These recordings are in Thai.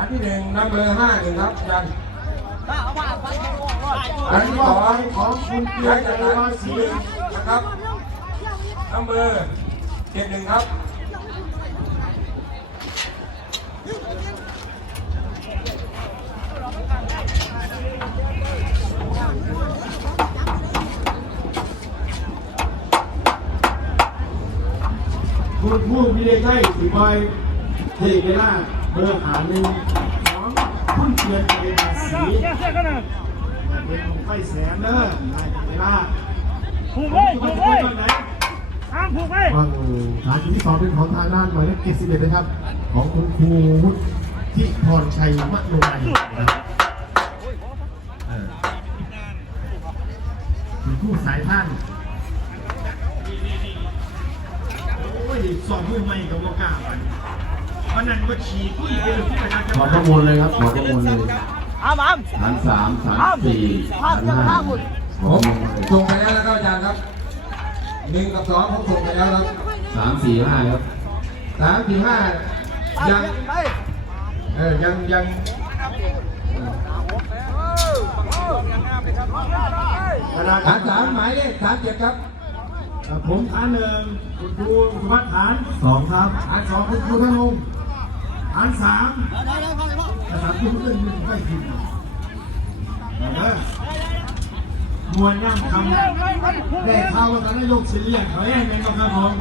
อันที่หนึ่งนัมเบอร์ห้าหนึ่งครับอาจารย์อันที่สองของคุณเกียรติจักรศรีนะครับนัมเบอร์เจ็ดหนึ่งครับคุณผู้มีได้ใช่สีบอย เทเกล่าเบอร์หาหนึ่งของคุณเกียรติเกล่าสีเป็นของไฟแสนเด้อนายเกล่าผูกไว้ผูกไว้ไหนห้ามผูกไว้ว่างฐานที่สองเป็นของทางด้านหมายเลขเจ็ดสิบเอ็ดนะครับ ของคุณครูวุฒิพรชัยมะโนไนนะครับเออคุณครูสายท่านโอ้ยสอบมือใหม่กับโลกาก็ฉี่ผู้หญิงเป็นผู้ประชาช ขอนข้อมูลเลยครับ ขอข้อมูลเลยอ้ามอ้ามฐานสามฐานสี่ฐานห้าขอผข้อมมูลเลยส่งไปแล้วนะครับอาจารย์ครับหนึ่งกับสองผมส่งไปแล้วครับสามสี่ห้าครับสามสี่ห้ายังเออยังยังขนาดฐานสามหมายเลขสามเจ็ดครับ ผมฐานหนึ่งคุณครูสุภัฒฐานสองครับฐานสองคุณครูธนง ฐานสามฐานคุณเรื่องหนึ่งไม่ผิดเด้อมวลย่ำคำได้ข่าวว่าตอนนี้โลกเฉลี่ยเขาแย่งกันครับผม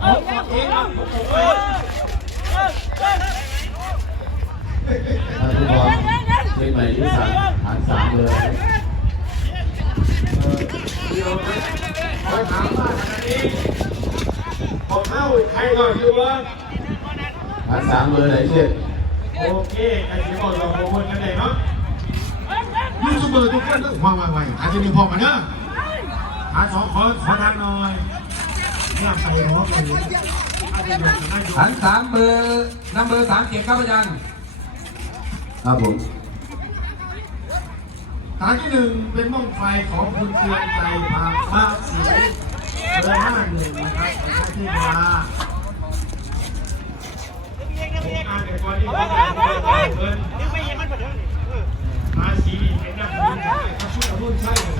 ผมเองครับผมเองท่านผู้บอลเชียงใหม่ที่สามฐานสามเลยผมถามว่าขณะนี้ผมเข้าใครก่อนอยู่วะ ฐานสามเลยไหนเช็ดโอเคไอ้ที่บอกเราโปรโมทกันเลยเนาะยูทูบเบอร์ทุกท่านต้องวางวางไว้ฐานที่หนึ่งพอมาเนอะหาสองขอขอทางหน่อยเนี่ยไปหัวไปเลยอาจจะอยู่ได้อยู่ฐานสามเบอร์นัมเบอร์สามเจ็ดครับอาจารย์ครับผมฐานที่หนึ่งเป็นม่องไฟของคุณเกียรติใจพาพระศรีเบอร์ห้าหนึ่งนะครับของที่มาผมอ่านแต่ก่อนที่เขาจะเปิดเปิดยังไม่เห็นมันประเดิมมาสีนี่เป็นนักบุญเขาช่วยรุ่นใช่เลย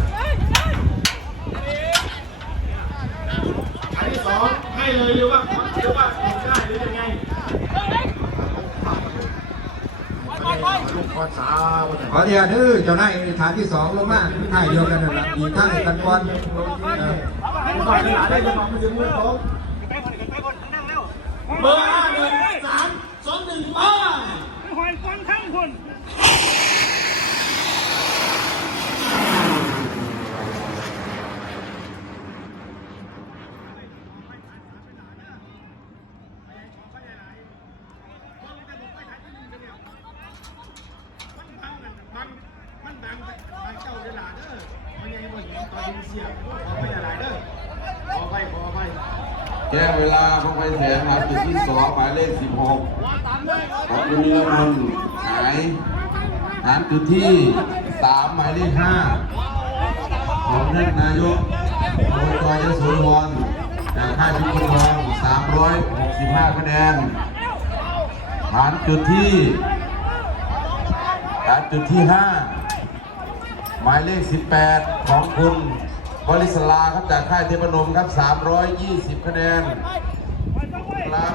อันที่สองให้เลยหรือว่าหรือว่าถูกได้หรือยังไงลูกคอสาวแต่ขอเดียวดื้อเจ้านายฐานที่สองลงมาท่ายเดียวกันนั่นแหละอีกข้งกันก่อนเออก่อนที่หลานได้จะบอกมันจะมือผมไปคนไปคนนั่งแล้วเบอร์หนึ่งสาม สองหนึ่งป้าหอยฟันทั้งคนมันมันดังไปเจ้าเวลาเด้อมันยังบ่เห็นตอนยินเสียงขอไปอะไรเด้อขอไปขอไป แจ้เวลาพงไปแสงหลักจุดที่สองหมายเลขสิบหกของคุณนิรมนต์หายหารจุดที่สามหมายเลขห้าของท่านนายกอบจยโสธรจากค่ายพิบูลทองสามร้อยหกสิบห้าคะแนนฐานจุดที่ฐานจุดที่ห้าหมายเลขสิบแปดของคุณ บริสลาครับจากค่ายเทพนมครับสามร้อยยี่สิบคะแนนครับ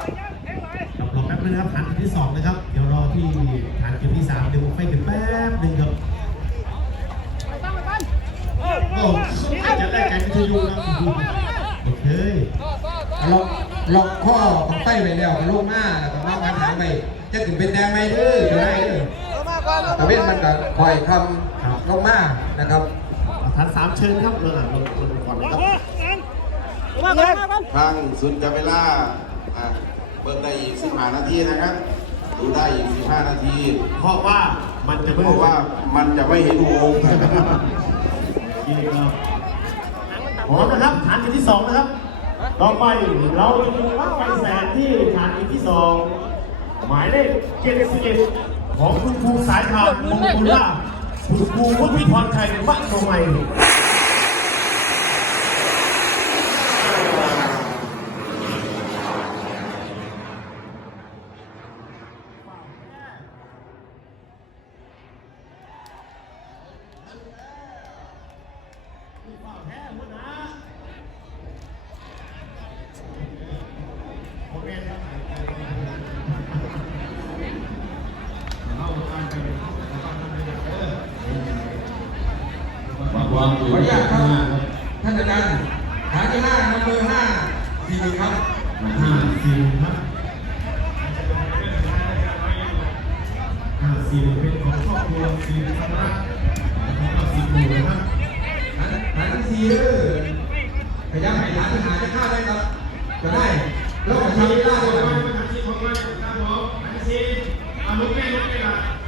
รอแป๊บนึงครับฐานที่สองนะครับ เดี๋ยวรอที่ฐานเกมที่สามเดี๋ยวผมไปถึงแป๊บหนึ่งครับโอ้จะได้การวิทยุครับโอเคลอกลอกข้อของไต้ไปแล้วก็ลงมาแล้วก็มากันหางไปจะถึงเป็นแดงไหมเด้อเจ้านายเด้อแต่เว้นมันก็คอยคำลงมานะครับ ฐานสามเชิญครับเออลงลงก่อนนะครับมานมากันทางสุดจะเวลาอะเปิดได้อีก15นาทีนะครับ ดูได้อีก15นาที เพราะว่ามันจะเพไม่ราะว่ามันจะไม่เห็นวงพร้อมนะครับฐานเกที่สองนะครับ ต่อไปเราจะดูว่าไฟแสนที่ฐานเกที่สองหมายเลขเจ็ดสิบเอ็ดของคุณครูสายทานมงกุลา คุณครูวุฒิพรชัยมะโนมัยแพ้หัวน้า ขออนุญาตครับท่านอาจารย์ฐานที่ห้านัมเบอร์ห้าสี่หนึ่งครับห้าสี่หนึ่งครับห้าสี่เป็นของครอบครัวสี่ธรรมะของสิบหมู่นะครับฐานฐานที่สี่เออพยายามให้ฐานที่หาจะฆ่าได้ครับจะได้แล้วก็ทำได้ขด้วยองกันมันของมันครับผมอันนี้สิเอาลุกแม่ลุกแม่ละ